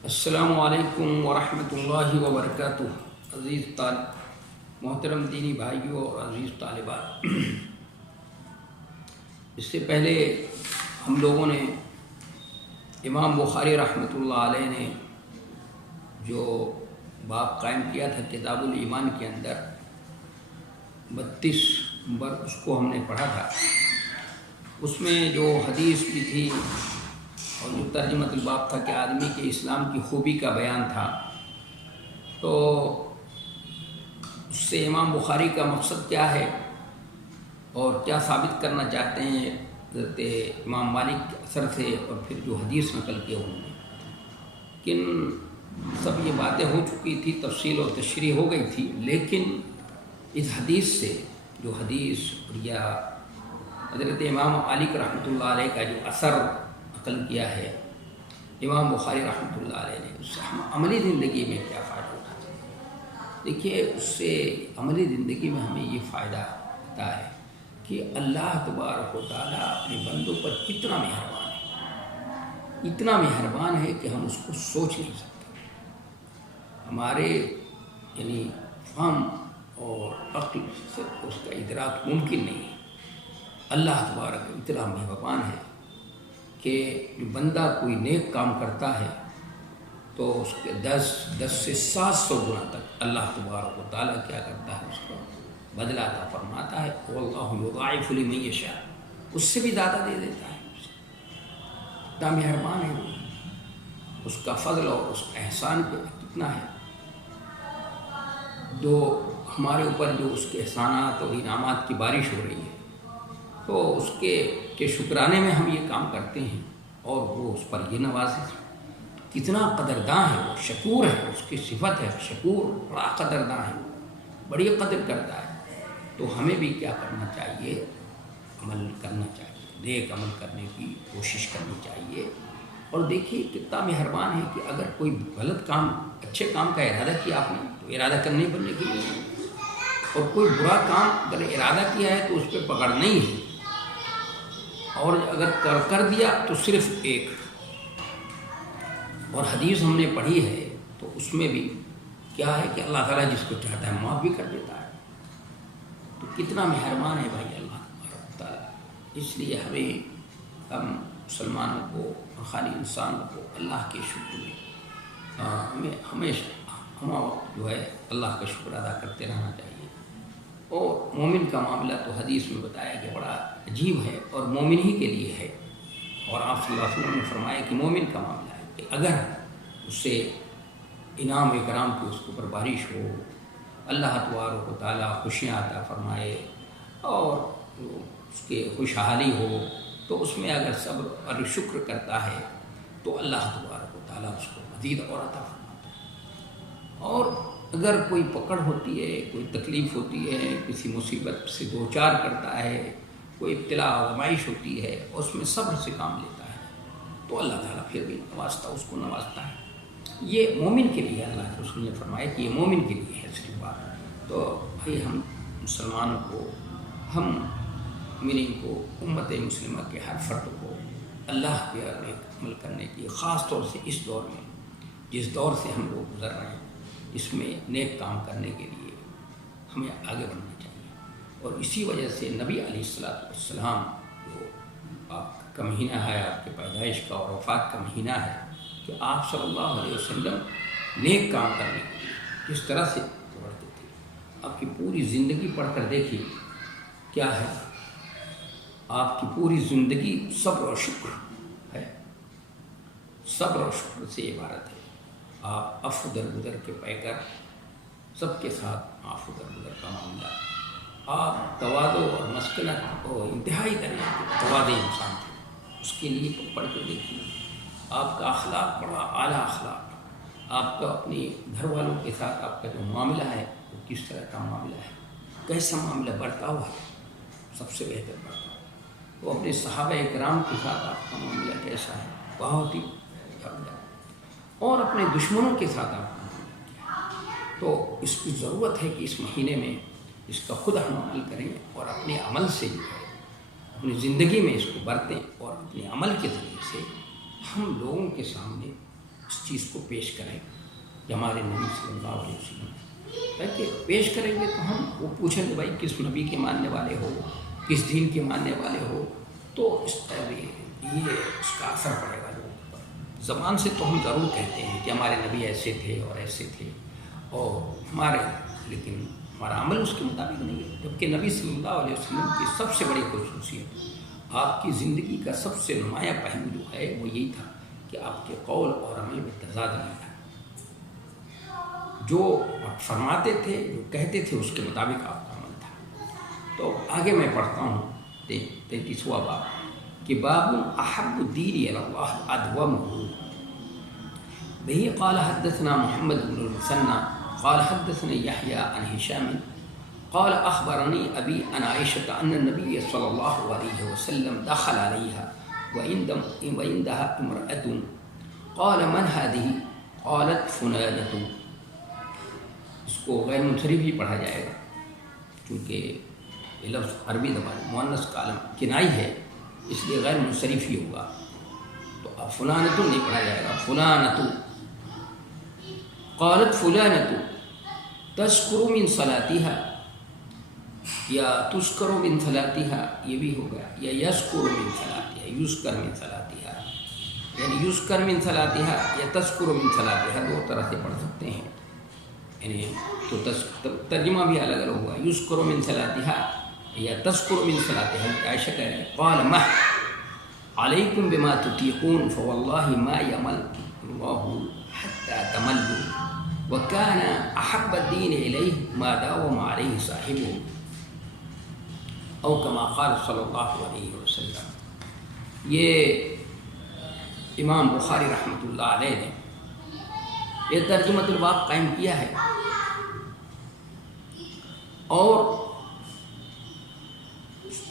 السلام علیکم ورحمۃ اللہ وبرکاتہ۔ عزیز محترم دینی بھائیوں اور عزیز طالبات، اس سے پہلے ہم لوگوں نے امام بخاری رحمۃ اللہ علیہ نے جو باب قائم کیا تھا کتاب الایمان کے اندر 32 نمبر، اس کو ہم نے پڑھا تھا۔ اس میں جو حدیث بھی تھی اور جو ترجمۃ الباب تھا کہ آدمی کے اسلام کی خوبی کا بیان تھا، تو اس سے امام بخاری کا مقصد کیا ہے اور کیا ثابت کرنا چاہتے ہیں حضرت امام مالک کے اثر سے، اور پھر جو حدیث نقل کیے انہوں نے، لیکن سب یہ باتیں ہو چکی تھی، تفصیل اور تشریح ہو گئی تھی، لیکن اس حدیث سے جو حدیث یا حضرت امام مالک رحمۃ اللہ علیہ کا جو اثر نقل کیا ہے امام بخاری رحمۃ اللہ علیہ نے، اس سے ہم عملی زندگی میں کیا فائدہ اٹھاتے ہیں؟ دیکھیے، اس سے عملی زندگی میں ہمیں یہ فائدہ ہوتا ہے کہ اللہ تبارک و تعالیٰ اپنے بندوں پر کتنا مہربان ہے، اتنا مہربان ہے کہ ہم اس کو سوچ نہیں سکتے، ہمارے یعنی فہم اور عقل سے اس کا ادراک ممکن نہیں ہے۔ اللہ تبارک اتنا مہربان ہے کہ بندہ کوئی نیک کام کرتا ہے تو اس کے 10 سے 700 گنا تک اللہ تبارک و تعالیٰ کیا کرتا ہے، اس کو بدلہ عطا فرماتا ہے۔ واللہ یضاعف لمن یشاء، اس سے بھی زیادہ دے دیتا ہے، اتنا مہربان ہے وہ، اس کا فضل اور اس کا احسان پہ کتنا ہے، جو ہمارے اوپر جو اس کے احسانات اور انعامات کی بارش ہو رہی ہے، تو اس کے شکرانے میں ہم یہ کام کرتے ہیں، اور وہ اس پر یہ نوازے، کتنا قدرداں ہے وہ، شکور ہے، اس کی صفت ہے شکور، بڑا قدرداں ہے، بڑی قدر کرتا ہے۔ تو ہمیں بھی کیا کرنا چاہیے؟ عمل کرنا چاہیے، نیک عمل کرنے کی کوشش کرنی چاہیے۔ اور دیکھیے کتنا مہربان ہے کہ اگر کوئی غلط کام، اچھے کام کا ارادہ کیا آپ نے تو ارادہ کرنے بننے کے لیے، اور کوئی برا کام اگر ارادہ کیا ہے تو اس پہ پکڑ نہیں ہے، اور اگر کر دیا تو صرف ایک۔ اور حدیث ہم نے پڑھی ہے تو اس میں بھی کیا ہے کہ اللہ تعالیٰ جس کو چاہتا ہے معاف بھی کر دیتا ہے، تو کتنا مہربان ہے بھائی اللہ تبارک تعالیٰ۔ اس لیے ہم مسلمانوں کو اور خالی انسانوں کو اللہ کے شکر میں ہمیں ہمیشہ ہم جو ہے اللہ کا شکر ادا کرتے رہنا چاہیے۔ اور مومن کا معاملہ تو حدیث میں بتایا کہ بڑا عجیب ہے اور مومن ہی کے لیے ہے، اور آپ صلی اللہ علیہ وسلم نے فرمایا کہ مومن کا معاملہ ہے کہ اگر اس سے انعام اکرام کی اس کے اوپر بارش ہو، اللہ تبارک و تعالیٰ خوشیاں عطا فرمائے اور اس کے خوشحالی ہو، تو اس میں اگر صبر اور شکر کرتا ہے تو اللہ تبارک و تعالیٰ اس کو مزید اور عطا فرماتا ہے۔ اور اگر کوئی پکڑ ہوتی ہے، کوئی تکلیف ہوتی ہے، کسی مصیبت سے دوچار کرتا ہے، کوئی ابتلا آزمائش ہوتی ہے، اس میں صبر سے کام لیتا ہے، تو اللہ تعالیٰ پھر بھی اس کو نوازتا ہے۔ یہ مومن کے لیے اللہ کے رسول نے فرمایا کہ یہ مومن کے لیے ہے صرف بات۔ تو بھائی ہم مسلمانوں کو، ہم مومنین کو، امت مسلمہ کے ہر فرد کو اللہ کے عمل کرنے کی، خاص طور سے اس دور میں، جس دور سے ہم لوگ گزر رہے ہیں، اس میں نیک کام کرنے کے لیے ہمیں آگے بڑھنا چاہیے۔ اور اسی وجہ سے نبی علیہ السلام جو آپ کا مہینہ ہے، آپ کے پیدائش کا اور وفات کا مہینہ ہے، کہ آپ صلی اللہ علیہ وسلم نیک کام کرنے کے لیے کس طرح سے بڑھتے تھے۔ آپ کی پوری زندگی پڑھ کر دیکھیے کیا ہے، آپ کی پوری زندگی صبر اور شکر ہے، صبر اور شکر سے عبارت ہے۔ آپ عفو درگزر کے پیکر، سب کے ساتھ عفو درگزر کا معاملہ، آپ تواضع اور مسکنت اور انتہائی درجے کے تواضع انسان تھے، اس کے لیے پڑھ کے دیکھیے آپ کا اخلاق بڑا اعلیٰ اخلاق، آپ کا اپنی گھر والوں کے ساتھ آپ کا جو معاملہ ہے وہ کس طرح کا معاملہ ہے، کیسا معاملہ برتاؤ ہے، سب سے بہتر برتاؤ۔ وہ اپنے صحابہ اکرام کے ساتھ آپ کا معاملہ کیسا ہے، بہت ہی بہتر، اور اپنے دشمنوں کے ساتھ آپ کا معاملہ کیا ہے۔ تو اس کی ضرورت ہے کہ اس مہینے میں اس کا خود ہم عمل کریں، اور اپنے عمل سے جو ہے اپنی زندگی میں اس کو برتیں، اور اپنے عمل کے ذریعے سے ہم لوگوں کے سامنے اس چیز کو پیش کریں کہ ہمارے نبی صلی اللہ علیہ وسلم تاکہ پیش کریں گے تو ہم وہ پوچھیں گے بھائی کس نبی کے ماننے والے ہو، کس دین کے ماننے والے ہو، تو اس طرح یہ اس کا اثر پڑے گا لوگوں پر۔ زبان سے تو ہم ضرور کہتے ہیں کہ ہمارے نبی ایسے تھے اور ایسے تھے اور لیکن ہمارا عمل اس کے مطابق نہیں ہے، جبکہ نبی صلی اللہ علیہ وسلم کی سب سے بڑی خصوصیت، آپ کی زندگی کا سب سے نمایاں پہلو جو ہے وہ یہی تھا کہ آپ کے قول اور عمل میں تضاد نہیں تھا۔ جو آپ فرماتے تھے، جو کہتے تھے، اس کے مطابق آپ کا عمل تھا۔ تو آگے میں پڑھتا ہوں 33واں باب کہ باب احب الدین الی اللہ ادومہ به قال حدثنا محمد بن المثنى قال حدثني يحيى عن هشام قال أخبرني أبي عن عائشة أن النبي صلى الله عليه وسلم دخل عليها وعندها امرأة قال من هذه قالت فلانة۔ اس کو غیر منصرف ہی پڑھا جائے گا کیونکہ یہ لفظ عربی زبان مؤنث کالم کنائی ہے، اس لیے غیر منصرف ہی ہوگا، تو اب فلانة نہیں پڑھا جائے گا، فلانة۔ قالت فلانة تذکر من صلاتها یا تذکر من صلاتها، یہ بھی ہوگا، یا یذکر من صلاتها، یذکر من صلاتها، یعنی یذکر من صلاتها یا تذکر من صلاتها، دو طرح سے پڑھ سکتے ہیں، یعنی تو ترجمہ بھی الگ الگ ہوگا، یذکر من صلاتها یا تذکر من صلاتها۔ عائشہ کہہ رہے ہیں قال مہ علیکم بما تطیقون فواللہ ما یمل اللہ حتی تملوا وَكَانَ أَحَبَّ الدِّينِ إِلَيْهِ مَا دَاوَمَ عَلَيْهِ صَاحِبُهُ او كما قال صلی اللہ علیہ وسلم۔ یہ امام بخاری رحمۃ اللہ علیہ نے یہ ترجمۃ الباب قائم کیا ہے، اور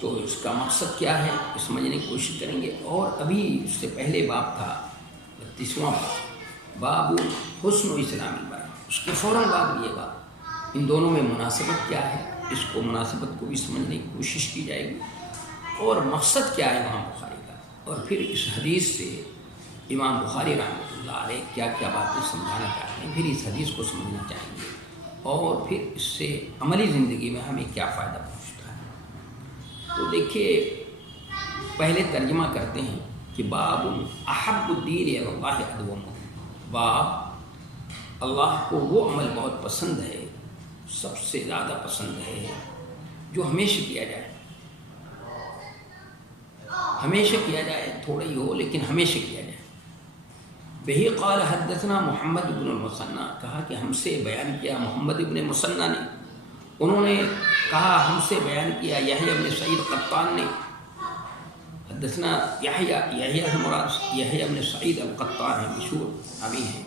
تو اس کا مقصد کیا ہے یہ سمجھنے کی کوشش کریں گے۔ اور ابھی اس سے پہلے باب تھا 32واں باب حسن و اسلام البر، اس کے فوراً بعد یہ بات، ان دونوں میں مناسبت کیا ہے، اس کو مناسبت کو بھی سمجھنے کی کوشش کی جائے گی، اور مقصد کیا ہے امام بخاری کا، اور پھر اس حدیث سے امام بخاری رحمۃ اللہ علیہ کیا کیا باتیں سمجھانا چاہتے ہیں، پھر اس حدیث کو سمجھنا چاہیں گے، اور پھر اس سے عملی زندگی میں ہمیں کیا فائدہ پہنچتا ہے۔ تو دیکھیے پہلے ترجمہ کرتے ہیں کہ باب احب الدین الی اللہ ادومہ، باب اللہ کو وہ عمل بہت پسند ہے، سب سے زیادہ پسند ہے جو ہمیشہ کیا جائے، ہمیشہ کیا جائے، تھوڑا ہی ہو لیکن ہمیشہ کیا جائے۔ بہی قال حدثنا محمد بن المثنى، کہا کہ ہم سے بیان کیا محمد بن مثنى نے، انہوں نے کہا ہم سے بیان کیا یحییٰ بن سعید قطان نے، حدثنا یحییٰ مراد یحییٰ بن سعید القطان ہے، مشہور امین ہے،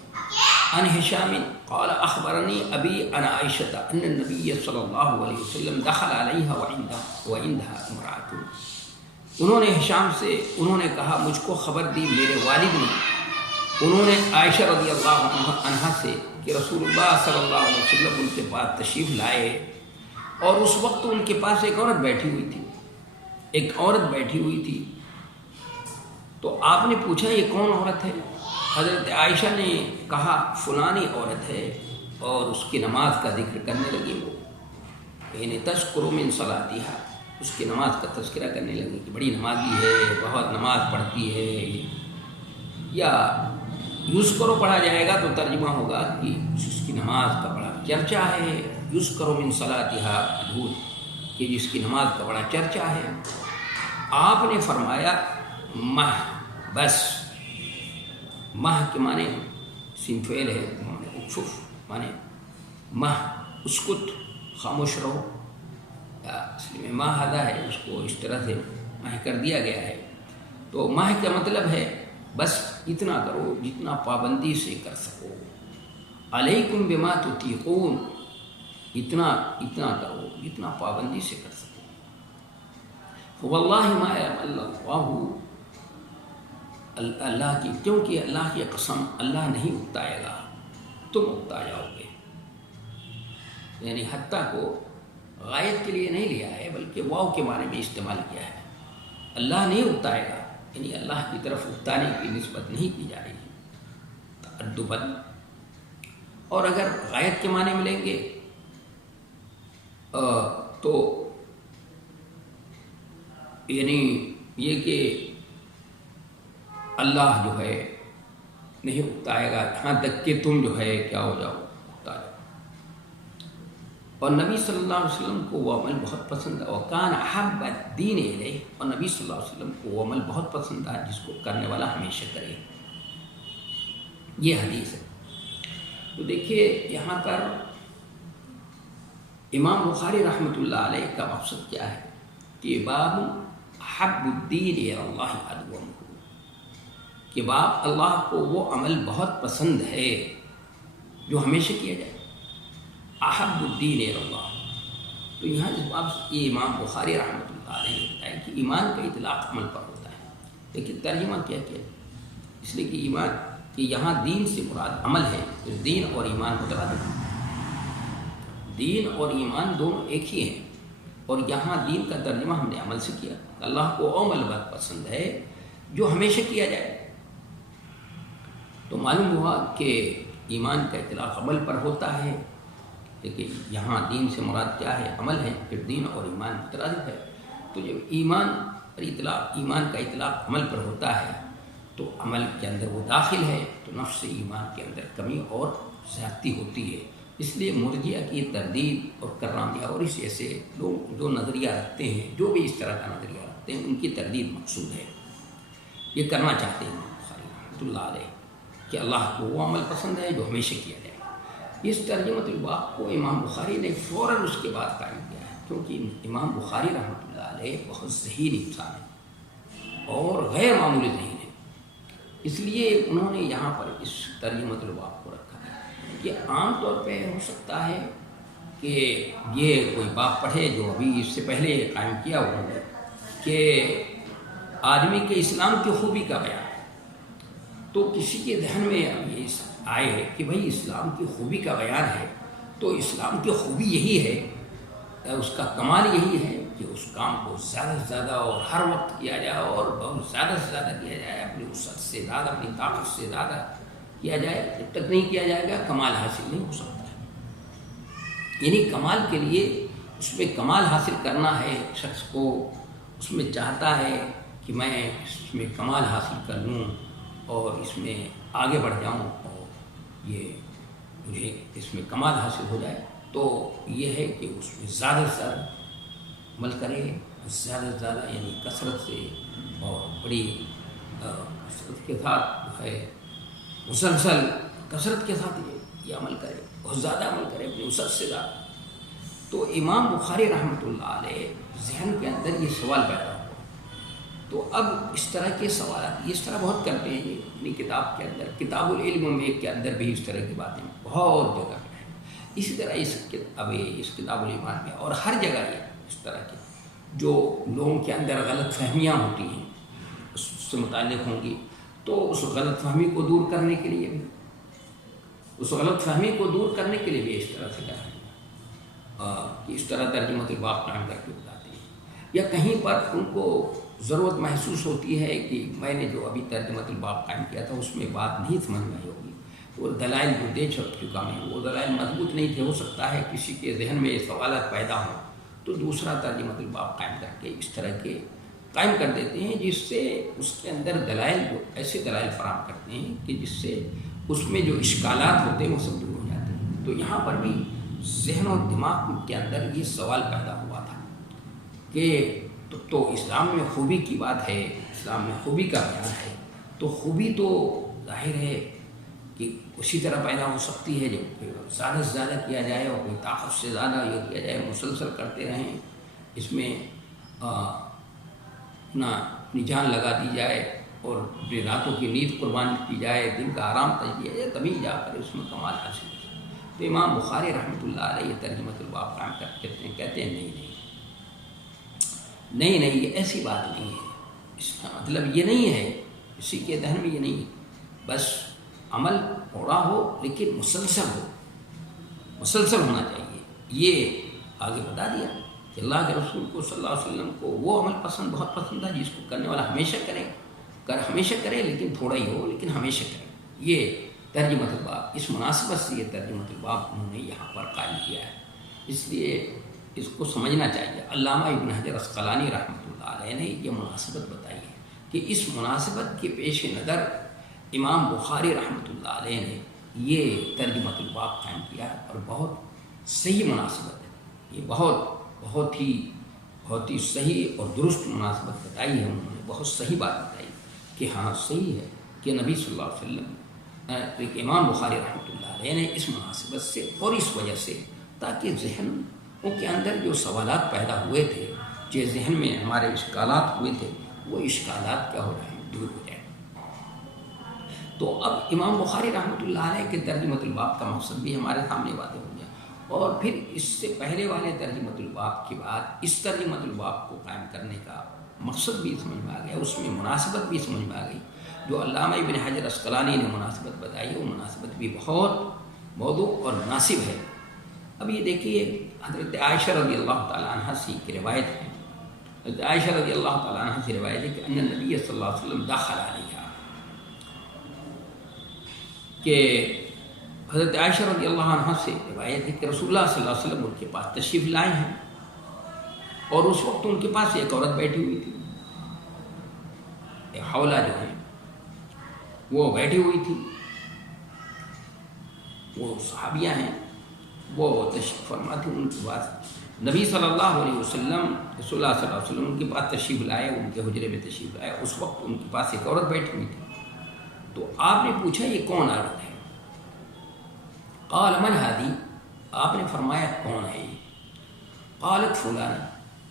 عن ہشام قال اخبرنی ابی عن عائشة ان النبی صلی اللہ علیہ وسلم دخل علیہا وعندها امرأة۔ انہوں نے ہشام سے انہوں نے کہا مجھ کو خبر دی میرے والد نے، انہوں نے عائشہ رضی اللہ عنہا سے کہ رسول اللہ صلی اللہ علیہ وسلم ان کے پاس تشریف لائے، اور اس وقت ان کے پاس ایک عورت بیٹھی ہوئی تھی، ایک عورت بیٹھی ہوئی تھی، تو آپ نے پوچھا یہ کون عورت ہے؟ حضرت عائشہ نے کہا فلانی عورت ہے، اور اس کی نماز کا ذکر کرنے لگی، وہ یعنی تذکر من صلاتها، اس کی نماز کا تذکرہ کرنے لگی کہ بڑی نمازی ہے، بہت نماز پڑھتی ہے، یا یذکر پڑھا جائے گا تو ترجمہ ہوگا کہ اس کی نماز کا بڑا چرچا ہے، یذکر من صلاتها بدھول، کہ جس کی نماز کا بڑا چرچا ہے۔ آپ نے فرمایا مہ، بس، مہ کے معنی سین فعل ہے، اکفف معنی مہ، اسکت، خاموش رہو، اصل میں مہ ہدا ہے، اس کو اس طرح سے مہ کر دیا گیا ہے، تو مہ کا مطلب ہے بس اتنا کرو جتنا پابندی سے کر سکو، علیکم بما تطیقون، اتنا کرو جتنا پابندی سے کر سکو، واللہ ما اللہ، اللہ کی، کیونکہ اللہ کی قسم اللہ نہیں اکتائے گا، تم اکتا جاؤ گے، یعنی حتیٰ کو غائب کے لیے نہیں لیا ہے بلکہ واو کے معنی میں استعمال کیا ہے، اللہ نہیں اکتائے گا، یعنی اللہ کی طرف اکتانے کی نسبت نہیں کی جا رہی ہے، الدبل، اور اگر غایت کے معنی میں لیں گے تو یعنی یہ کہ اللہ جو ہے نہیں اکتائے گا یہاں تک کہ تم جو ہے کیا ہو جاؤ، اکتا جاؤ۔ اور نبی صلی اللہ علیہ وسلم کو وہ عمل بہت پسند ہے، وَكَانَ أَحَبَّ الدِّينِ إِلَيْهِ، اور نبی صلی اللہ علیہ وسلم کو وہ عمل بہت پسند ہے جس کو کرنے والا ہمیشہ کرے۔ یہ حدیث ہے۔ تو دیکھیے یہاں پر امام بخاری رحمۃ اللہ علیہ کا مقصد کیا ہے کہ باب حب الدین اللہ ادومہ، کہ باب اللہ کو وہ عمل بہت پسند ہے جو ہمیشہ کیا جائے، احب الدین اللہ۔ تو یہاں اس باب یہ امام بخاری رحمۃ اللہ علیہ نے بتایا کہ ایمان کا اطلاق عمل پر ہوتا ہے، لیکن ترجمہ کیا کیا ہے؟ اس لیے کہ ایمان کہ یہاں دین سے مراد عمل ہے، تو دین اور ایمان مترادف ہیں، دین اور ایمان دونوں ایک ہی ہیں، اور یہاں دین کا ترجمہ ہم نے عمل سے کیا۔ اللہ کو عمل بہت پسند ہے جو ہمیشہ کیا جائے، تو معلوم ہوا کہ ایمان کا اطلاق عمل پر ہوتا ہے، لیکن یہاں دین سے مراد کیا ہے؟ عمل ہے، پھر دین اور ایمان مترادف ہے۔ تو جب ایمان کا اطلاق عمل پر ہوتا ہے تو عمل کے اندر وہ داخل ہے، تو نفس ایمان کے اندر کمی اور زیادتی ہوتی ہے۔ اس لیے مرجئہ کی تردید اور کرامیہ اور اس جیسے لوگ جو نظریہ رکھتے ہیں، جو بھی اس طرح کا نظریہ رکھتے ہیں، ان کی تردید مقصود ہے۔ یہ کرنا چاہتے ہیں امام بخاری رحمۃ اللہ علیہ کہ اللہ کو وہ عمل پسند ہے جو ہمیشہ کیا جائے۔ اس ترجمۃ الباب کو امام بخاری نے فوراً اس کے بعد قائم کیا ہے، کیونکہ امام بخاری رحمۃ اللہ علیہ بہت ذہین انسان ہے اور غیر معمولی ذہین ہے، اس لیے انہوں نے یہاں پر اس ترجمۃ الباب کو رکھا ہے کہ عام طور پہ ہو سکتا ہے کہ یہ کوئی باب پڑھے جو ابھی اس سے پہلے قائم کیا ہوا ہے کہ آدمی کے اسلام کی خوبی کا بیان، تو کسی کے ذہن میں اب یہ آئے کہ بھائی اسلام کی خوبی کا بیان ہے، تو اسلام کی خوبی یہی ہے، اس کا کمال یہی ہے کہ اس کام کو زیادہ سے زیادہ اور ہر وقت کیا جائے اور بہت زیادہ سے زیادہ کیا جائے، اپنی وسعت سے زیادہ، اپنی طاقت سے زیادہ کیا جائے۔ جب تک نہیں کیا جائے گا کمال حاصل نہیں ہو سکتا ہے۔ یعنی کمال کے لیے اس میں کمال حاصل کرنا ہے، شخص کو اس میں چاہتا ہے کہ میں اس میں کمال حاصل کر لوں اور اس میں آگے بڑھ جاؤں اور یہ مجھے اس میں کمال حاصل ہو جائے، تو یہ ہے کہ اس میں زیادہ سے زیادہ عمل کرے، زیادہ سے زیادہ یعنی کثرت سے اور بڑی کثرت کے ساتھ جو ہے مسلسل کثرت کے ساتھ یہ عمل کرے، بہت زیادہ عمل کرے، اپنی وسعت سے زیادہ۔ تو امام بخاری رحمۃ اللہ علیہ ذہن کے اندر یہ سوال پیدا ہوا، تو اب اس طرح کے سوالات اس طرح بہت کرتے ہیں یہ اپنی کتاب کے اندر، کتاب العلم میں کے اندر بھی اس طرح کی باتیں بہت جگہ پہ ہیں، اسی طرح اس کتاب الایمان میں اور ہر جگہ یہ اس طرح کے جو لوگوں کے اندر غلط فہمیاں ہوتی ہیں اس سے متعلق ہوں گی، تو اس غلط فہمی کو دور کرنے کے لیے بھی اس طرح سے کریں کہ اس طرح ترجمۃ الباب قائم کر کے بتاتے ہیں، یا کہیں پر ان کو ضرورت محسوس ہوتی ہے کہ میں نے جو ابھی ترجمۃ الباب قائم کیا تھا اس میں بات نہیں سمجھ میں آئی ہوگی، وہ دلائل جو دے چکا میں وہ دلائل مضبوط نہیں تھے، ہو سکتا ہے کسی کے ذہن میں سوالات پیدا ہوں، تو دوسرا ترجمۃ الباب قائم کر کے اس طرح کے قائم کر دیتے ہیں، جس سے اس کے اندر دلائل جو ایسے دلائل فراہم کرتے ہیں کہ جس سے اس میں جو اشکالات ہوتے ہیں وہ سب دور ہو جاتے ہیں۔ تو یہاں پر بھی ذہن و دماغ کے اندر یہ سوال پیدا ہوا تھا کہ تو اسلام میں خوبی کی بات ہے، اسلام میں خوبی کا بیان ہے، تو خوبی تو ظاہر ہے کہ اسی طرح پیدا ہو سکتی ہے جب زیادہ سے زیادہ کیا جائے اور کوئی طاقت سے زیادہ یہ کیا جائے، مسلسل کرتے رہیں، اس میں اپنی جان لگا دی جائے اور اپنی راتوں کی نیند قربان کی جائے، دن کا آرام تج دیا جائے، تبھی جا کر اس میں کمال حاصل ہو۔ تو امام بخاری رحمۃ اللہ علیہ یہ ترجمۃ الباب قائم کرتے ہیں، کہتے ہیں نہیں، یہ ایسی بات نہیں ہے، اس کا مطلب یہ نہیں ہے، کسی کے ذہن میں یہ نہیں ہے، بس عمل تھوڑا ہو لیکن مسلسل ہونا چاہیے۔ یہ آگے بتا دیا کہ اللہ کے رسول کو صلی اللہ علیہ وسلم کو وہ عمل بہت پسند ہے جس کو کرنے والا ہمیشہ کرے لیکن تھوڑا ہی ہو لیکن ہمیشہ کرے۔ یہ ترجمۃ الباب، اس مناسبت سے یہ ترجمۃ الباب انہوں نے یہاں پر قائم کیا ہے، اس لیے اس کو سمجھنا چاہیے۔ علامہ ابن حجر عسقلانی رحمۃ اللہ علیہ نے یہ مناسبت بتائی ہے کہ اس مناسبت کے پیش نظر امام بخاری رحمۃ اللہ علیہ نے یہ ترجمۃ الباب قائم کیا ہے، اور بہت صحیح مناسبت ہے، یہ بہت ہی صحیح اور درست مناسبت بتائی ہے، انہوں نے بہت صحیح بات بتائی کہ ہاں صحیح ہے کہ نبی صلی اللہ علیہ وسلم، ایک امام بخاری رحمۃ اللہ علیہ نے اس مناسبت سے اور اس وجہ سے، تاکہ ذہنوں کے اندر جو سوالات پیدا ہوئے تھے، جو ذہن میں ہمارے اشکالات ہوئے تھے، وہ اشکالات کیا ہو رہے ہیں، دور ہو جائیں۔ تو اب امام بخاری رحمۃ اللہ علیہ کے ترجمۃ الباب کا مقصد بھی ہمارے سامنے واضح ہو گیا، اور پھر اس سے پہلے والے ترجمۃ الباب کے بعد اس ترجمۃ الباب کو قائم کرنے کا مقصد بھی سمجھ میں آ گیا، اس میں مناسبت بھی سمجھ میں آ گئی۔ جو علامہ ابن حجر عسقلانی نے مناسبت بتائی، وہ مناسبت بھی بہت موضوع اور مناسب ہے۔ اب یہ دیکھیے، حضرت عائشہ رضی اللہ تعالیٰ عنہ سے کی روایت ہے، حضرت عائشہ رضی اللہ تعالیٰ عنہ سے روایت ہے کہ ان نبی صلی اللہ علیہ وسلم داخل علیہا، کہ حضرت عائشہ رضی اللہ عنہ سے روایت ہے کہ رسول اللہ صلی اللہ علیہ وسلم ان کے پاس تشریف لائے ہیں، اور اس وقت ان کے پاس ایک عورت بیٹھی ہوئی تھی، ایک حولہ جو ہے وہ بیٹھی ہوئی تھی، وہ صحابیہ ہیں، وہ تشریف فرما تھی ان کے پاس۔ نبی صلی اللہ علیہ وسلم، رسول اللہ صلی اللہ علیہ وسلم ان کے پاس تشریف لائے، ان کے حجرے میں تشریف لائے، اس وقت ان کے پاس ایک عورت بیٹھی ہوئی تھی۔ تو آپ نے پوچھا یہ کون عورت ہے؟ قال من ہادی، آپ نے فرمایا کون ہے یہ؟ قالت فلان،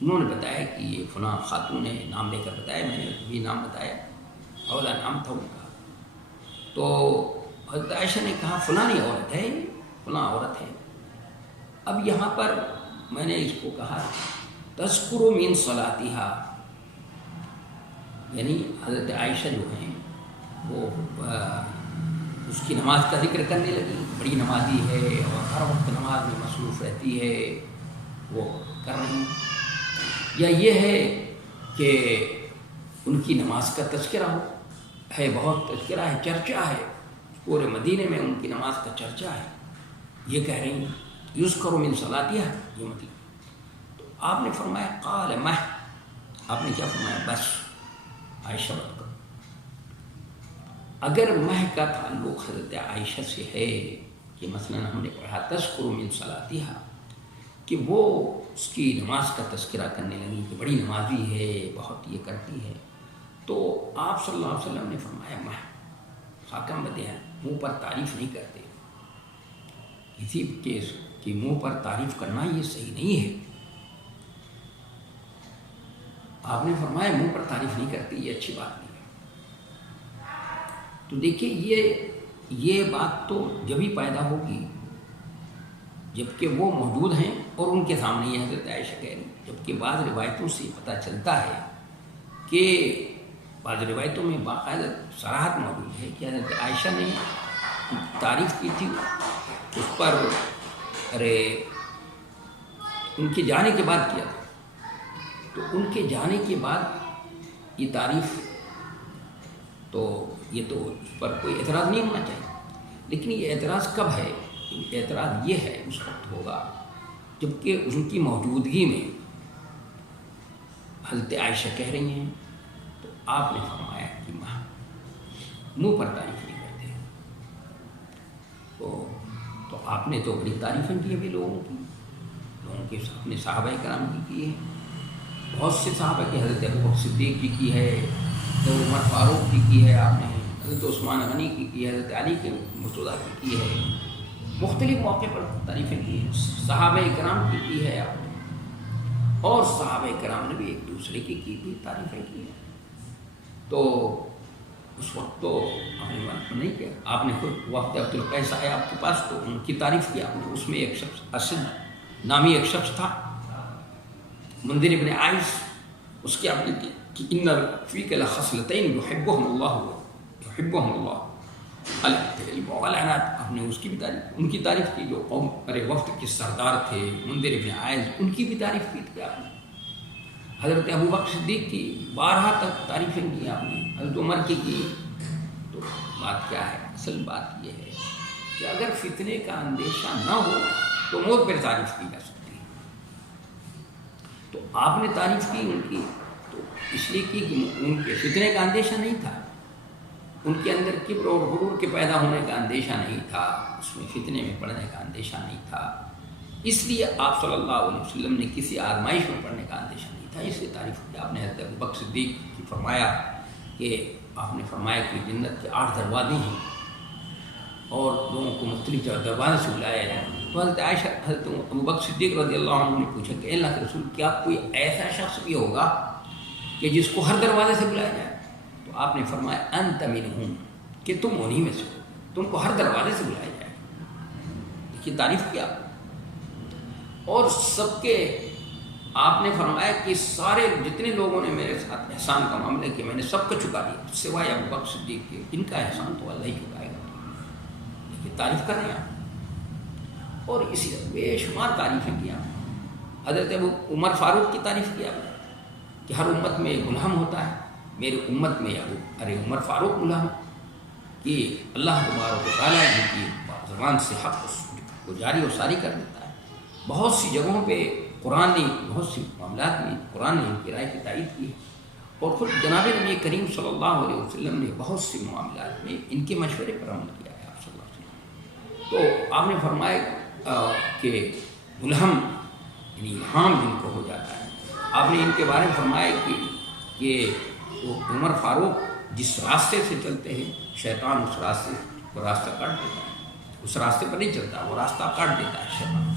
انہوں نے بتایا کہ یہ فلاں خاتون نے، نام لے کر بتایا، میں نے بھی نام بتایا، اولا نام تھا ان کا۔ تو حضرت عائشہ نے کہا فلانی عورت ہے، فلاں عورت ہے۔ اب یہاں پر میں نے اس کو کہا تذکر من صلاتہا، یعنی حضرت عائشہ جو ہیں وہ اس کی نماز کا ذکر کرنے لگی، بڑی نمازی ہے اور ہر وقت نماز میں مصروف رہتی ہے، وہ کر رہی، یا یہ ہے کہ ان کی نماز کا تذکرہ ہے، بہت تذکرہ ہے، چرچا ہے، پورے مدینے میں ان کی نماز کا چرچا ہے، یہ کہہ رہی ہیں یذکر من صلاتہا، یہ مطلب۔ تو آپ نے فرمایا قال مہ، آپ نے کیا فرمایا؟ بس عائشہ بات کرو۔ اگر مہ کا تعلق حضرت عائشہ سے ہے کہ مثلا ہم نے پڑھا تذکر من صلاتہا، کہ وہ اس کی نماز کا تذکرہ کرنے لگی کہ بڑی نمازی ہے، بہت یہ کرتی ہے، تو آپ صلی اللہ علیہ وسلم نے فرمایا مہ، حاکم بدیہن، منہ پر تعریف نہیں کرتے، کسی کے منہ پر تعریف کرنا یہ صحیح نہیں ہے۔ آپ نے فرمایا منہ پر تعریف نہیں کرتے، یہ اچھی بات نہیں ہے۔ تو دیکھیے یہ بات تو جبھی پیدا ہوگی جبکہ وہ موجود ہیں اور ان کے سامنے یہ حضرت عائشہ کہہ رہی، جبکہ بعض روایتوں سے پتہ چلتا ہے کہ بعض روایتوں میں باقاعدہ صراحت موجود ہے کہ حضرت عائشہ نے تعریف کی تھی اس پر، ان کے جانے کے بعد کیا تھا، تو ان کے جانے کے بعد یہ تعریف، تو یہ تو اس پر کوئی اعتراض نہیں ہونا چاہیے، لیکن یہ اعتراض کب ہے؟ اعتراض یہ ہے اس وقت ہوگا جبکہ ان کی موجودگی میں حضرت عائشہ کہہ رہی ہیں، تو آپ نے فرمایا کہ منہ پر تعریف نہیں کرتے، تو آپ نے تو بڑی تعریفیں کی ابھی لوگوں کے اپنے صحابہ کرام کی ہے، بہت سے صحابہ کی، حضرت ابوبکر صدیق کی ہے، حضرت عمر فاروق کی ہے آپ نے، حضرت عثمان غنی کی ہے، حضرت علی کے مسودہ کی ہے، مختلف موقع پر تعریفیں کی ہیں، صحابہ کرام کی ہے آپ نے، اور صحابہ کرام نے بھی ایک دوسرے کی بھی تعریفیں کی ہیں۔ تو اس وقت تو آپ نے منع نہیں کیا، آپ نے خود وقت عبد القیس آیا آپ کے پاس تو ان کی تعریف کی آپ نے، اس میں ایک شخص اسد نامی ایک شخص تھا، منذر ابن عائس، اس کی آپ نے کہ ان فیک لخصلتین یحبہم اللہ العلم والعنات، آپ نے اس کی بھی تعریف، ان کی تعریف کی، جو قوم وقت کے سردار تھے منذر ابن عائس، ان کی بھی تعریف کی تھی آپ نے، حضرت ابوبکر صدیق کی 12 تک تعریفیں کی آپ نے، حضرت عمر کی، تو بات کیا ہے، اصل بات یہ ہے کہ اگر فتنے کا اندیشہ نہ ہو تو موت پر تعریف کی جا سکتی ہے. تو آپ نے تعریف کی ان کی تو اس لیے کی کہ ان کے فتنے کا اندیشہ نہیں تھا، ان کے اندر کبر اور غرور کے پیدا ہونے کا اندیشہ نہیں تھا، اس میں فتنے میں پڑنے کا اندیشہ نہیں تھا. اس لیے آپ صلی اللہ علیہ وسلم نے کسی آزمائش میں پڑنے کا اندیشہ نہیں تھا، اس لیے تعریف کی. آپ نے حضرت ابوبکر صدیق کی فرمایا کہ آپ نے فرمایا کہ جنت کے 8 دروازے ہیں اور لوگوں کو مختلف دروازے سے بلایا جائے. تو حضرت ابوبکر صدیق رضی اللہ عنہ نے پوچھا کہ اللہ کے رسول کیا کوئی ایسا شخص بھی ہوگا کہ جس کو ہر دروازے سے بلایا جائے؟ تو آپ نے فرمایا انت منہم، کہ تم انہی میں سے ہو، تم کو ہر دروازے سے بلایا جائے. دیکھیے تعریف کیا. اور سب کے آپ نے فرمایا کہ سارے جتنے لوگوں نے میرے ساتھ احسان کا معاملہ کیا میں نے سب کو چکا دیا سوائے ابوبکر صدیق کے، ان کا احسان تو اللہ ہی چکائے گا. دیکھیے تعریف کر رہے ہیں اور اسی بے شمار تعریفیں کیا. حضرت عمر فاروق کی تعریف کیا کہ ہر امت میں ایک غلام ہوتا ہے، میری امت میں ارے عمر فاروق غلام کہ اللہ تبارک و تعالیٰ جن کی زبان سے حق کو جاری و ساری کر دیتا ہے. بہت سی جگہوں پہ قرآن نے، بہت سی معاملات میں قرآن نے ان کی رائے کی تائید کی ہے. اور خود جناب نبی کریم صلی اللہ علیہ وسلم نے بہت سی معاملات میں ان کے مشورے پر عمل کیا ہے. آپ صلی اللہ علیہ وسلم تو آپ نے فرمایا کہ الہم یعنی الہام جن کو ہو جاتا ہے. آپ نے ان کے بارے میں فرمایا کہ وہ عمر فاروق جس راستے سے چلتے ہیں شیطان اس راستے کو راستہ کاٹ دیتا ہے، اس راستے پر نہیں چلتا، وہ راستہ کاٹ دیتا ہے شیطان،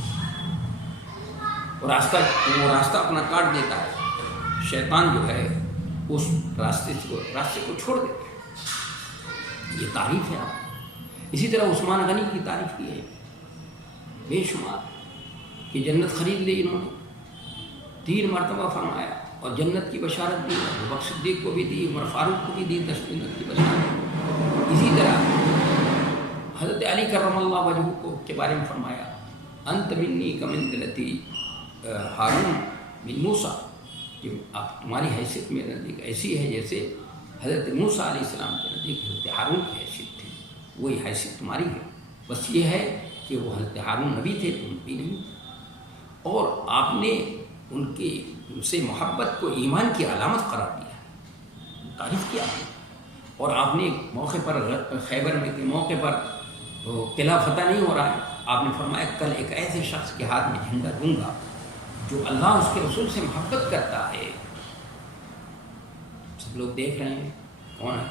وہ راستہ اپنا کاٹ دیتا ہے. شیطان جو ہے اس راستے کو چھوڑ دیتا ہے. یہ تعریف ہے. آپ اسی طرح عثمان غنی کی تعریف کی ہے بے شمار کہ جنت خرید لی انہوں نے 3 مرتبہ فرمایا اور جنت کی بشارت دی. ابوبکر صدیق کو بھی دی، عمر فاروق کو بھی دی جنت کی بشارت. اسی طرح حضرت علی کرم اللہ وجہہ کو کے بارے میں فرمایا انت منی کمنزلتی ہارون من موسیٰ، کہ تمہاری حیثیت میرے نزدیک ایسی ہے جیسے حضرت موسیٰ علیہ السلام کے نزدیک حضرت ہارون کی حیثیت تھی، وہی حیثیت تمہاری ہے. بس یہ ہے کہ وہ حضرت ہارون نبی تھے تم نبی نہیں. اور آپ نے ان سے محبت کو ایمان کی علامت قرار دیا، تعریف کیا. اور آپ نے موقع پر خیبر میں کے موقع پر قلعہ فتح نہیں ہو رہا ہے، آپ نے فرمایا کل ایک ایسے شخص کے ہاتھ میں جھنڈا دوں گا جو اللہ اس کے رسول سے محبت کرتا ہے. سب لوگ دیکھ رہے ہیں کون ہے،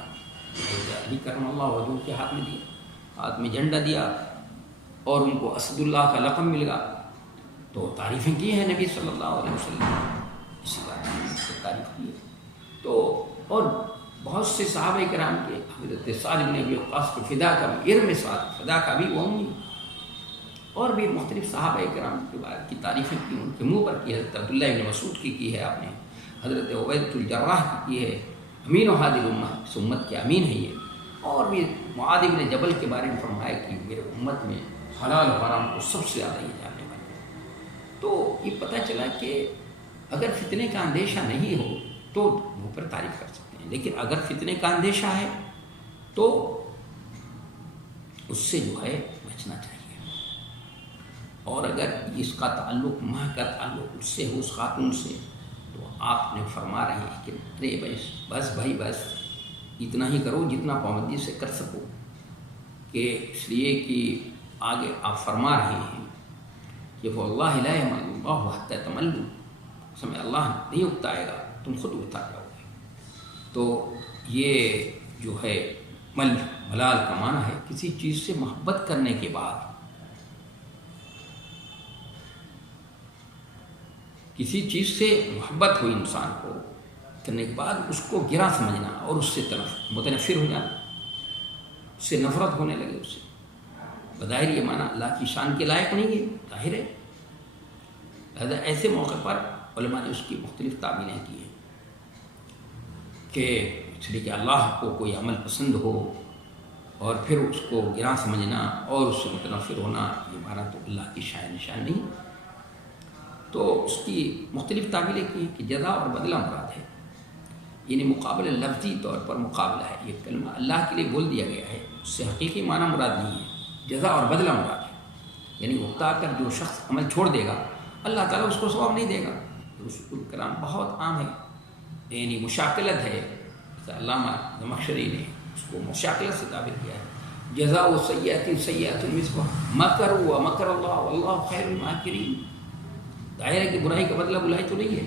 علی کرم اللہ وجہہ کے ہاتھ میں دیا، ہاتھ میں جھنڈا دیا اور ان کو اسد اللہ کا لقب مل گیا. تو تعریفیں کی ہیں نبی صلی اللہ علیہ وسلم، اسی بات کی تعریف کی ہے. تو اور بہت سے صحابہ کرام کے حضرت سعد بن ابی وقاص کو فدا کا بھی ارم سعد فدا کا بھی وہ امی اور بھی مختلف صحابہ کرام کے بارے کی تعریفیں کی، ان کے منہ پر کی. حضرت عبداللہ بن مسعود کی ہے آپ نے، حضرت عبیدۃ الجراح کی ہے، امین و ہادی الامہ، اس امت کے امین ہے یہ. اور بھی معاذ بن جبل کے بارے میں فرمایا کہ میرے امت میں حلال و حرام کو سب سے زیادہ یہ جاننے والے. تو یہ پتہ چلا کہ اگر فتنے کا اندیشہ نہیں ہو تو وہ پر تعریف کر سکتے ہیں، لیکن اگر فتنے کا اندیشہ ہے تو اس سے جو ہے بچنا چاہیے. اور اگر اس کا تعلق ماں کا تعلق اس سے ہو، اس خاتون سے، تو آپ نے فرما رہے ہیں کہ ارے بس بھائی بس اتنا ہی کرو جتنا پابندی سے کر سکو. کہ اس لیے کہ آگے آپ فرما رہے ہیں کہ وہ اللہ لا یمل اللہ حتی تملوا، سمے اللہ نہیں اکتائے گا، تم خود اکتا جاؤ گے. تو یہ جو ہے ملال کا معنی ہے کسی چیز سے محبت کرنے کے بعد، کسی چیز سے محبت ہوئی انسان کو کرنے کے بعد اس کو گرا سمجھنا اور اس سے متنفر ہو جانا، اس سے نفرت ہونے لگے. اس سے بظاہر یہ معنی اللہ کی شان کے لائق نہیں ہے، ظاہر ہے. لہذا ایسے موقع پر علماء نے اس کی مختلف تعبیریں کی ہیں کہ اس لیے کہ اللہ کو کوئی عمل پسند ہو اور پھر اس کو گرا سمجھنا اور اس سے متنفر ہونا، یہ معنی تو اللہ کی شان نشان نہیں. تو اس کی مختلف تعبیریں کی کہ جزا اور بدلہ مراد ہے. یعنی مقابلہ لفظی طور پر مقابلہ ہے، یہ کلمہ اللہ کے لیے بول دیا گیا ہے، اس سے حقیقی معنی مراد نہیں ہے، جزا اور بدلہ مراد ہے۔ یعنی اکتا کر جو شخص عمل چھوڑ دے گا اللہ تعالیٰ اس کو ثواب نہیں دے گا۔ تو اس کلام بہت عام ہے، یعنی مشاکلت ہے، علامہ زمخشری نے اس کو مشاکلت سے تعبیر کیا ہے، جزاء سیئۃ سیئۃ مثلها مکروا ومکر اللہ واللہ خیر الماکرین۔ ظاہر ہے کہ برائی کا بدلہ برائی تو نہیں ہے،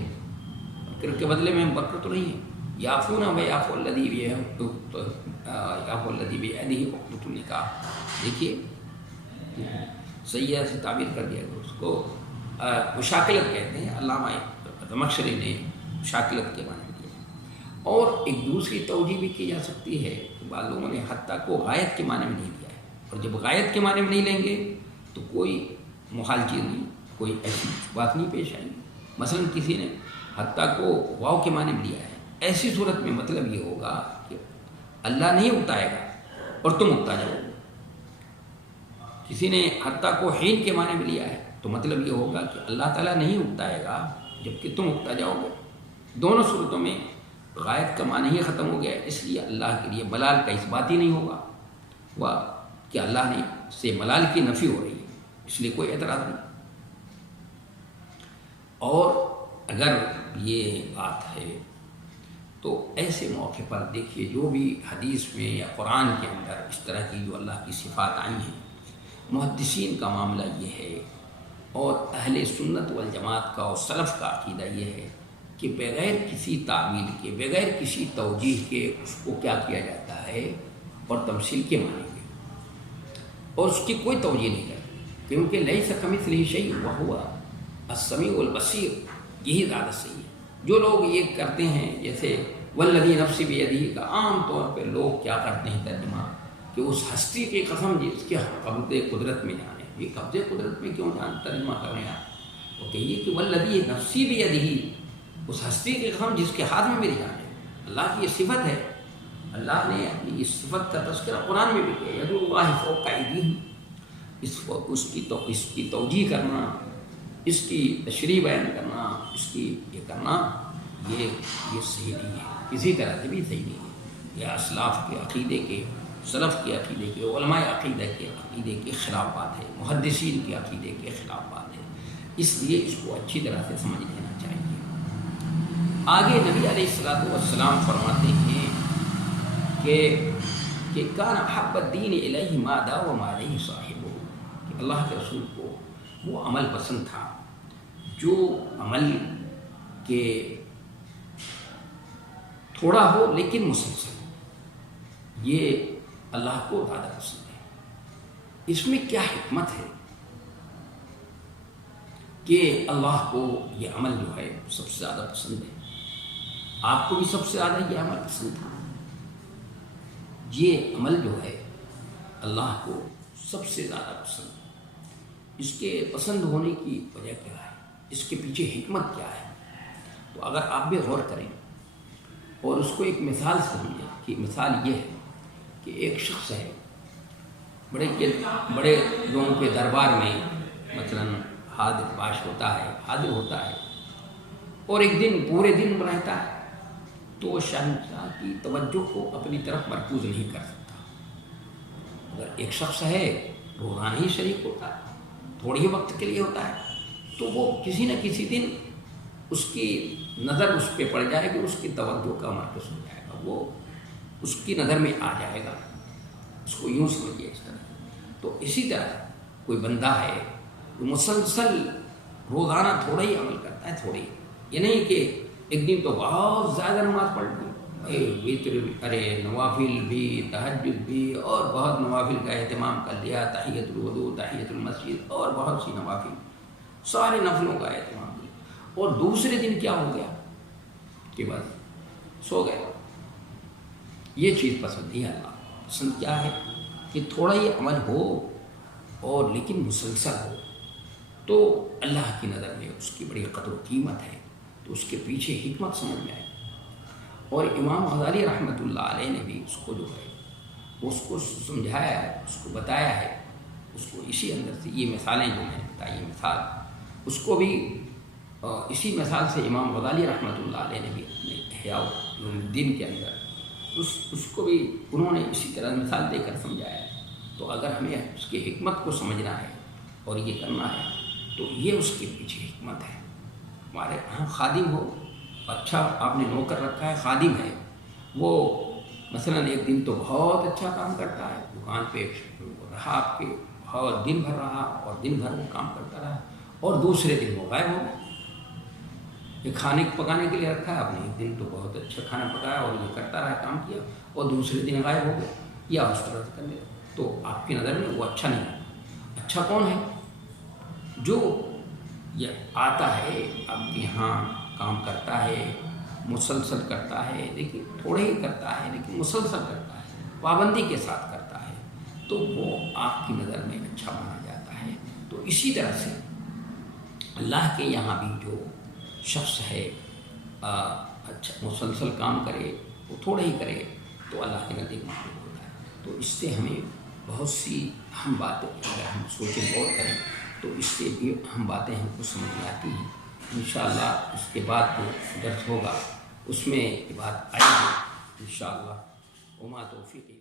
مکر کے بدلے میں مکر تو نہیں ہے۔ یعفون ویعفو الذی بیدہ عقدۃ النکاح، دیکھیے سیئہ سے تعبیر کر دیا گیا، اس کو مشاکلت کہتے ہیں، علامہ زمخشری نے مشاکلت کے معنی دیا۔ اور ایک دوسری توجیہ بھی کی جا سکتی ہے، بعض لوگوں نے حتیٰ کو غایت کے معنی میں نہیں دیا ہے، اور جب غایت کے معنی میں نہیں لیں گے تو کوئی محال چیز نہیں، کوئی ایسی بات نہیں پیش آئی۔ مثلا کسی نے حتیٰ کو واو کے معنی میں لیا ہے، ایسی صورت میں مطلب یہ ہوگا کہ اللہ نہیں اکتائے گا اور تم اکتا جاؤ گے۔ کسی نے حتیٰ کو حین کے معنی میں لیا ہے تو مطلب یہ ہوگا کہ اللہ تعالیٰ نہیں اکتائے گا جبکہ تم اکتا جاؤ گے۔ دونوں صورتوں میں غایت کا معنی ہی ختم ہو گیا، اس لیے اللہ کے لیے ملال کا اس بات ہی نہیں ہوگا وہ کہ اللہ نے سے ملال کی نفی ہو رہی ہے، اس لیے کوئی اعتراض نہیں۔ اور اگر یہ بات ہے تو ایسے موقع پر دیکھیے جو بھی حدیث میں یا قرآن کے اندر اس طرح کی جو اللہ کی صفات آئی ہیں، محدثین کا معاملہ یہ ہے اور اہل سنت والجماعت کا اور سلف کا عقیدہ یہ ہے کہ بغیر کسی تعویل کے، بغیر کسی توجیہ کے اس کو کیا کیا جاتا ہے اور تمثیل کے معنی کے، اور اس کی کوئی توجیہ نہیں کرتی، کیونکہ لیس کمثلہ شیء وہو السمیع البصیر، یہی زیادہ صحیح ہے۔ جو لوگ یہ کرتے ہیں جیسے والذی نفسی بیدہ کا عام طور پہ لوگ کیا کرتے ہیں ترجمہ کہ اس ہستی کی قسم جس کے قبضے قدرت میں جانے، یہ قبضے قدرت میں کیوں جان ترجمہ کر رہے ہیں آپ؟ وہ کہیے کہ والذی نفسی بیدہ، اس ہستی کی قسم جس کے ہاتھ میں میری جان ہے۔ اللہ کی یہ صفت ہے، اللہ نے اپنی اس صفت کا تذکرہ قرآن میں بھی کیا، ید اللہ فوق ایدیہم، اس کی توجیہ کرنا، اس کی تشریح بیان کرنا، اس کی یہ کرنا، یہ صحیح نہیں ہے، کسی طرح سے بھی صحیح نہیں ہے۔ یہ اسلاف کے عقیدے کے، سلف کے عقیدے کے، علماء عقیدے کے خلاف بات ہے، محدثین کے عقیدے کے خلاف بات ہے، اس لیے اس کو اچھی طرح سے سمجھ لینا چاہیے۔ آگے نبی علیہ الصلوۃ والسلام فرماتے ہیں کہ کان احب الدین الیہ ما داوم علیہ صاحبہ، کہ اللہ کے رسول کو وہ عمل پسند تھا جو عمل کے تھوڑا ہو لیکن مسلسل، یہ اللہ کو زیادہ پسند ہے۔ اس میں کیا حکمت ہے کہ اللہ کو یہ عمل جو ہے سب سے زیادہ پسند ہے؟ آپ کو بھی سب سے زیادہ یہ عمل پسند تھا، یہ عمل جو ہے اللہ کو سب سے زیادہ پسند ہے۔ اس کے پسند ہونے کی وجہ کیا ہے، اس کے پیچھے حکمت کیا ہے؟ تو اگر آپ بھی غور کریں اور اس کو ایک مثال سے سمجھیں کہ مثال یہ ہے کہ ایک شخص ہے، بڑے لوگوں کے دربار میں مثلا حاضر باش ہوتا ہے، حاضر ہوتا ہے، اور ایک دن پورے دن رہتا ہے تو وہ شہنشاہ کی توجہ کو اپنی طرف مرکوز نہیں کر سکتا۔ اگر ایک شخص ہے روزانہ ہی شریک ہوتا ہے، تھوڑے ہی وقت کے لیے ہوتا ہے، تو وہ کسی نہ کسی دن اس کی نظر اس پہ پڑ جائے گی، اس کی توجہ کا مرکز ہو جائے گا، وہ اس کی نظر میں آ جائے گا، اس کو یوں سمجھیے اس طرح۔ تو اسی طرح کوئی بندہ ہے جو مسلسل روزانہ تھوڑا ہی عمل کرتا ہے، تھوڑی، یہ نہیں کہ ایک دن تو بہت زیادہ نماز پڑھ لی، وتر بھی، ارے نوافل بھی، تہجد بھی، اور بہت نوافل کا اہتمام کر لیا، تحیۃ الوضو، تحیۃ المسجد، اور بہت سی نوافل، سارے نفلوں کا اہتمام کیا، اور دوسرے دن کیا ہو گیا کہ بس سو گئے۔ یہ چیز پسند نہیں ہے اللہ، پسند کیا ہے کہ تھوڑا ہی عمل ہو اور لیکن مسلسل ہو، تو اللہ کی نظر میں اس کی بڑی قدر و قیمت ہے، تو اس کے پیچھے حکمت سمجھ میں آئے۔ اور امام غزالی رحمۃ اللہ علیہ نے بھی اس کو جو ہے اس کو سمجھایا ہے، اس کو بتایا ہے، اس کو اسی اندر سے یہ مثالیں جو میں نے بتائی، مثال اس کو بھی اسی مثال سے امام غزالی رحمۃ اللہ علیہ نے بھی اپنے احیاء دین کے اندر اس کو بھی انہوں نے اسی طرح مثال دے کر سمجھایا ہے۔ تو اگر ہمیں اس کی حکمت کو سمجھنا ہے اور یہ کرنا ہے تو یہ اس کے پیچھے حکمت ہے۔ ہمارے ہاں خادم ہو، اچھا آپ نے نوکر رکھا ہے، خادم ہے، وہ مثلاً ایک دن تو بہت اچھا کام کرتا ہے، دکان پہ رہا آپ کے بہت دن بھر رہا اور دن بھر وہ کام کرتا رہا، اور دوسرے دن وہ غائب ہو گیا۔ یہ کھانے پکانے کے لیے رکھا ہے آپ نے، ایک دن تو بہت اچھا کھانا پکایا اور یہ کرتا رہا، کام کیا، اور دوسرے دن غائب ہو گیا یا اس طرح سے کرنے لگا، تو آپ کی نظر میں وہ اچھا نہیں ہے۔ اچھا کون ہے؟ جو یہ آتا ہے آپ کے یہاں کام کرتا ہے، مسلسل کرتا ہے، لیکن تھوڑے ہی کرتا ہے لیکن مسلسل کرتا ہے، پابندی کے ساتھ کرتا ہے، تو وہ آپ کی نظر میں اچھا مانا جاتا ہے۔ تو اسی طرح سے اللہ کے یہاں بھی جو شخص ہے اچھا مسلسل کام کرے، وہ تھوڑے ہی کرے، تو اللہ کے نزدیک مقبول ہوتا ہے۔ تو اس سے ہمیں بہت سی اہم باتیں اگر ہم سوچیں غور کریں تو اس سے بھی اہم باتیں ہم کو سمجھ میں آتی ہیں۔ انشاءاللہ اس کے بعد جو درس ہوگا اس میں یہ بات آئے گی انشاءاللہ۔ وما توفیقی